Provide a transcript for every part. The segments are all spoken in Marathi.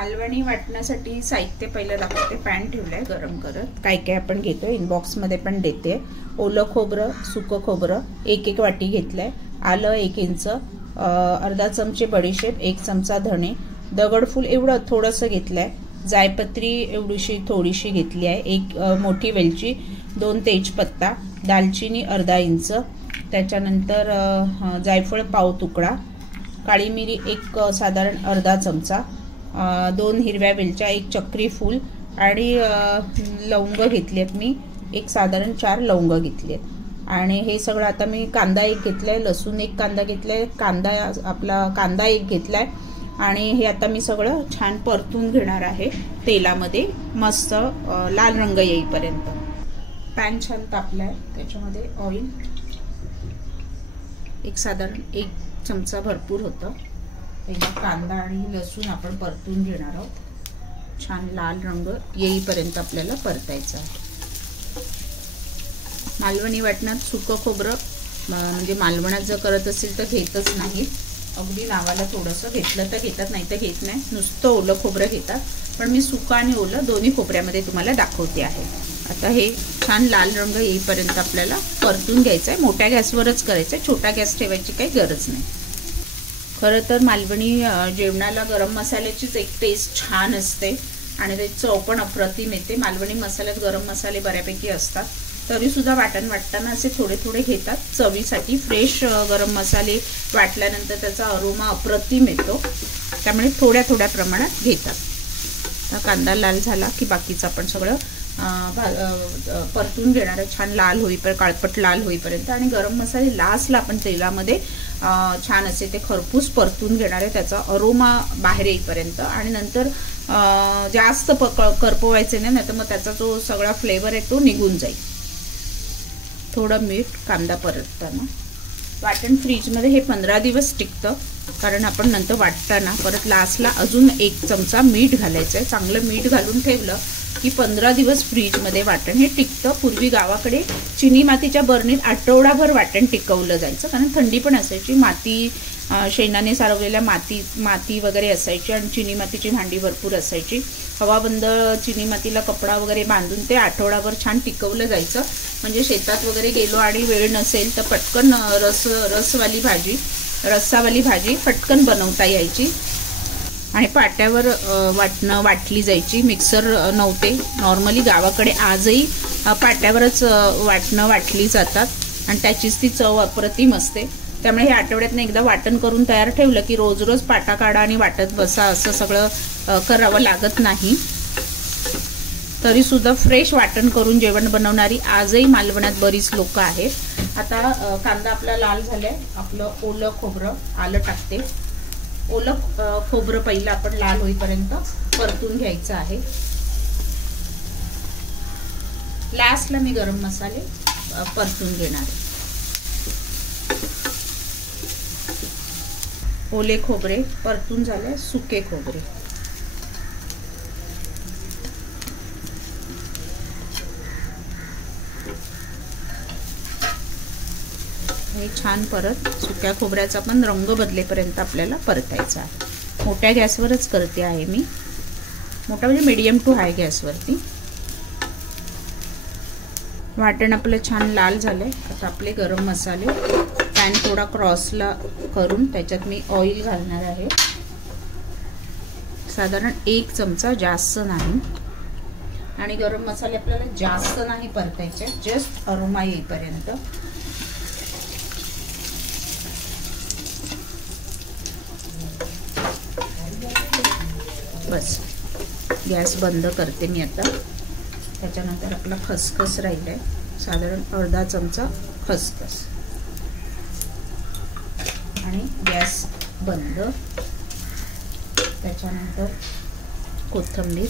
मालवणी वाटण्यासाठी साहित्य पहिलं दाखवते. पॅन ठेवलाय गरम करत. काय काय आपण घेतोय इनबॉक्स मध्ये पण देते. ओलं खोबरं, सुकं खोबरं 1 वाटी घेतलंय. आलं 1 इंच, अर्धा चमचे बडीशेप, 1 चमचा धणे, दगडफूल एवढं थोडंसं घेतलंय. जायपत्री एवढीशी थोडीशी घेतली आहे. 1 मोठी वेलची, 2 तेजपत्ता, दालचिनी अर्धा इंच, त्याच्यानंतर जायफळ पाव तुकडा, काळी मिरी 1 साधारण अर्धा चमचा, 2 हिरव्या वेलच्या, 1 चक्री फूल आणि लवंग घेतलेत मी. 1 साधारण 4 लवंग घेतलेत. आणि हे सगळं आता मी कांदा 1 घेतलाय, लसूण 1 कांदा घेतलाय, कांदा 1 घेतलाय. आणि हे आता मी सगळं छान परतून घेणार आहे तेलामध्ये, मस्त लाल रंग येईपर्यंत. पॅन छान तापलाय, त्याच्यामध्ये ऑइल 1 साधारण 1 चमचा भरपूर होतं. पहिला कांदा आणि लसूण आपण परतून घेणार आहोत. छान लाल रंग येईपर्यंत आपल्याला परतायचा आहे. मालवणी वाटणात सुकं खोबरं म्हणजे मालवणात जर करत असेल तर घेतच नाही. अगदी नावाला थोडंसं घेतलं तर घेतात, नाही तर घेत नाही. नुसतं ओलं खोबरं घेतात, पण मी सुकं आणि ओलं दोन्ही खोबऱ्यामध्ये तुम्हाला दाखवते आहे. आता हे छान लाल रंग येईपर्यंत आपल्याला परतून घ्यायचं आहे. मोठ्या गॅसवरच करायचं आहे, छोटा गॅस ठेवायची काही गरज नाही. खरं तर मालवणी जेवणाला गरम मसाल्याचीच एक टेस्ट छान असते आणि त्याची चव पण अप्रतिम येते. मालवणी मसाल्यात गरम मसाले बऱ्यापैकी असतात, तरीसुद्धा वाटण वाटताना असे थोडे थोडे घेतात चवीसाठी. फ्रेश गरम मसाले वाटल्यानंतर त्याचा अरोमा अप्रतिम येतो, त्यामुळे थोड्या थोड्या प्रमाणात घेतात. आता कांदा लाल झाला की बाकीचं आपण सगळं परतून घेणार आहे, छान लाल होईपर्यंत, काळपट लाल होईपर्यंत. आणि गरम मसाले लास्टला आपण तेलामध्ये छान असे ते खरपूस परतून घेणार आहे, त्याचा अरोमा बाहेर येईपर्यंत. आणि नंतर जास्त करपवायचे नाही, तर मग त्याचा जो सगळा फ्लेवर आहे तो निघून जाईल. थोडं मीठ कांदा परतताना. वाटण फ्रीजमध्ये हे 15 दिवस टिकतं, कारण आपण नंतर वाटताना परत लास्टला अजून 1 चमचा मीठ घालायचं आहे. चांगलं मीठ घालून ठेवलं की 15 दिवस फ्रीजमध्ये वाटण हे टिकतं. पूर्वी गावाकडे चिनी मातीच्या बरणीत आठवडाभर वाटण टिकवलं जायचं, कारण थंडी पण असायची. माती, शेणाने सारवलेल्या माती वगैरे असायची आणि चिनी मातीची भांडी भरपूर असायची. हवाबंद चिनी मातीला कपडा वगैरे बांधून ते आठवडाभर छान टिकवलं जायचं. म्हणजे शेतात वगैरे गेलो आणि वेळ नसेल तर पटकन रस्सावाली भाजी पटकन बनवता यायची. आणि पाट्यावर वाटली जायची, मिक्सर नव्हते. नॉर्मली गावाकडे आजही पाट्यावरच वाटली जातात आणि त्याचीच ती चव अप्रतिम असते. त्यामुळे हे आठवड्यातनं एकदा वाटण करून तयार ठेवलं की रोज रोज पाटा काढा आणि वाटत बसा असं सगळं करावं लागत नाही. तरीसुद्धा फ्रेश वाटण करून जेवण बनवणारी आजही मालवणात बरीच लोक आहेत. आता कांदा आपला लाल झालाय. आपलं ओलं खोबरं, आलं टाकते. ओलं खोबरं पहिलं आपण लाल होईपर्यंत परतून घ्यायचं आहे. लास्टला मी गरम मसाले परतून घेणार आहे. ओले खोबरे परतून झाले, सुके खोबरे. हे छान परत सुक्या खोबऱ्याचा पण रंग बदलेपर्यंत आपल्याला परतायचा आहे. मोठ्या गॅसवरच करते आहे मी, मोठा म्हणजे मीडियम टू हाय गॅसवरती. वाटण आपलं छान लाल झालंय. आता आपले गरम मसाले, पॅन थोडा क्रॉसला करून त्याच्यात मी ऑइल घालणार आहे. साधारण 1 चमचा, जास्त नाही. आणि गरम मसाले आपल्याला जास्त नाही परतायचे, जस्ट अरोमा येईपर्यंत. बस गॅस बंद करते मी आता. त्याच्यानंतर आपला खसखस राहिलाय, साधारण अर्धा चमचा खसखस. आणि गॅस बंद. त्याच्यानंतर कोथिंबीर,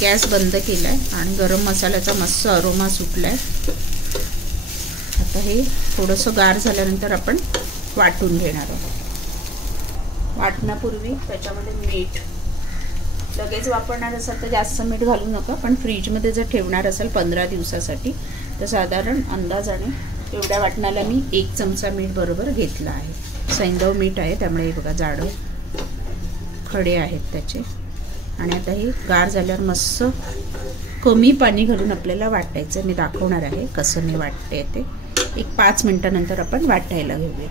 गॅस बंद केलाय आणि गरम मसाल्याचा मस्त अरोमा सुटलाय. आता हे थोडंसं गार झाल्यानंतर आपण वाटून घेणार आहोत. वाटण्यापूर्वी त्याच्यामध्ये मीठ, लगेच वापरणार असाल तर जास्त मीठ घालू नका, पण फ्रीजमध्ये जर ठेवणार असाल 15 दिवसासाठी तर साधारण अंदाजाने एवढ्या वाटणाला मी 1 चमचा मीठ बरोबर घेतलं आहे। सैंधव मीठ आहे त्यामुळे बघा जाडं खडे आहेत त्याचे। आणि आता हे गार झाल्यावर मस्त कमी पाणी घालून आपल्याला वाटायचं। मी दाखवणार आहे कसं मी वाटते ते। एक 5 मिनिटानंतर आपण वाटायला घेऊया।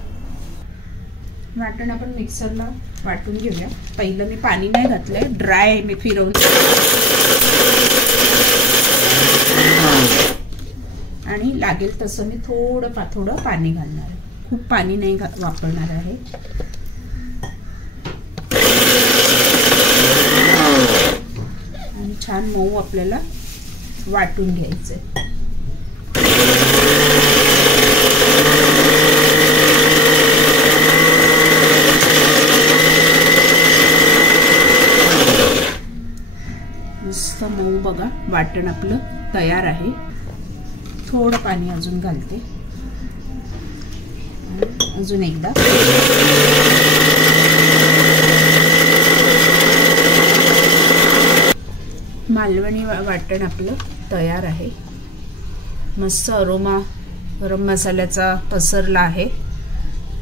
वाटण आपण मिक्सरला वाटून घेऊया। पहिलं मी पाणी नाही घातलंय, ड्राय मी फिरवून आणि लागेल तसं मी थोडं पाणी घालणार आहे, खूप पाणी नाही वापरणार आहे। आणि छान मऊ आपल्याला वाटून घ्यायचंय। मस्त मऊ बघा वाटण आपलं तयार आहे। थोडं पाणी अजून घालते, अजून एकदा। मालवणी वाटण आपलं तयार आहे। मस्त अरोमा गरम मसाल्याचा पसरला आहे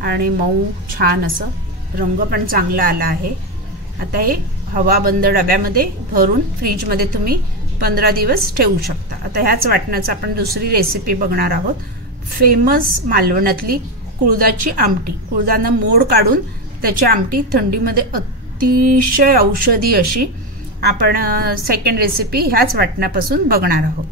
आणि मऊ छान असं रंग पण चांगला आला आहे। आता हे हवाबंद डब्यामध्ये भरून फ्रीजमध्ये तुम्ही 15 दिवस ठेवू शकता। आता ह्याच वाटणाचं आपण दुसरी रेसिपी बघणार आहोत। फेमस मालवणातली कुळदाची आमटी। कुळदानं मोड काढून त्याची आमटी थंडीमध्ये अतिशय औषधी अशी आपण सेकंड रेसिपी ह्याच वाटणापासून बघणार आहोत।